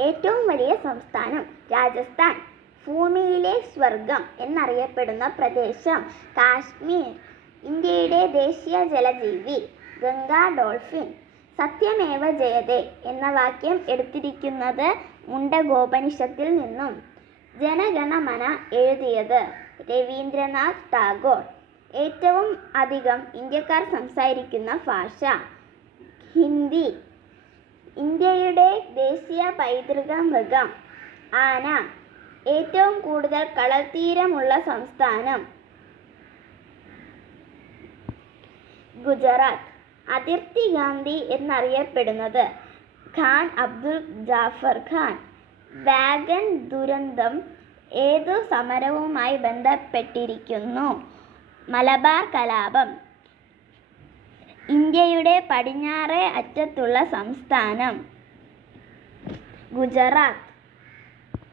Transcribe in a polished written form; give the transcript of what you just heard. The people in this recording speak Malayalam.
ഏറ്റവും വലിയ സംസ്ഥാനം രാജസ്ഥാൻ. ഭൂമിയിലെ സ്വർഗം എന്നറിയപ്പെടുന്ന പ്രദേശം കാശ്മീർ. ഇന്ത്യയുടെ ദേശീയ ജലജീവി ഗംഗാ ഡോൾഫിൻ. സത്യമേവ ജയതേ എന്ന വാക്യം എടുത്തിരിക്കുന്നത് മുണ്ടകോപനിഷത്തിൽ നിന്നും. ജനഗണമന എഴുതിയത് രവീന്ദ്രനാഥ് ടാഗോർ. ഏറ്റവും അധികം ഇന്ത്യക്കാർ സംസാരിക്കുന്ന ഭാഷ ഹിന്ദി. ഇന്ത്യയുടെ ദേശീയ പൈതൃക മൃഗം ആന. ഏറ്റവും കൂടുതൽ കടൽത്തീരമുള്ള സംസ്ഥാനം ഗുജറാത്ത്. അതിർത്തി ഗാന്ധി എന്നറിയപ്പെടുന്നത് ഖാൻ അബ്ദുൽ ജാഫർ ഖാൻ. വാഗൺ ദുരന്തം ഏതു സമരവുമായി ബന്ധപ്പെട്ടിരിക്കുന്നു? മലബാർ കലാപം. ഇന്ത്യയുടെ പടിഞ്ഞാറേ അറ്റത്തുള്ള സംസ്ഥാനം ഗുജറാത്ത്.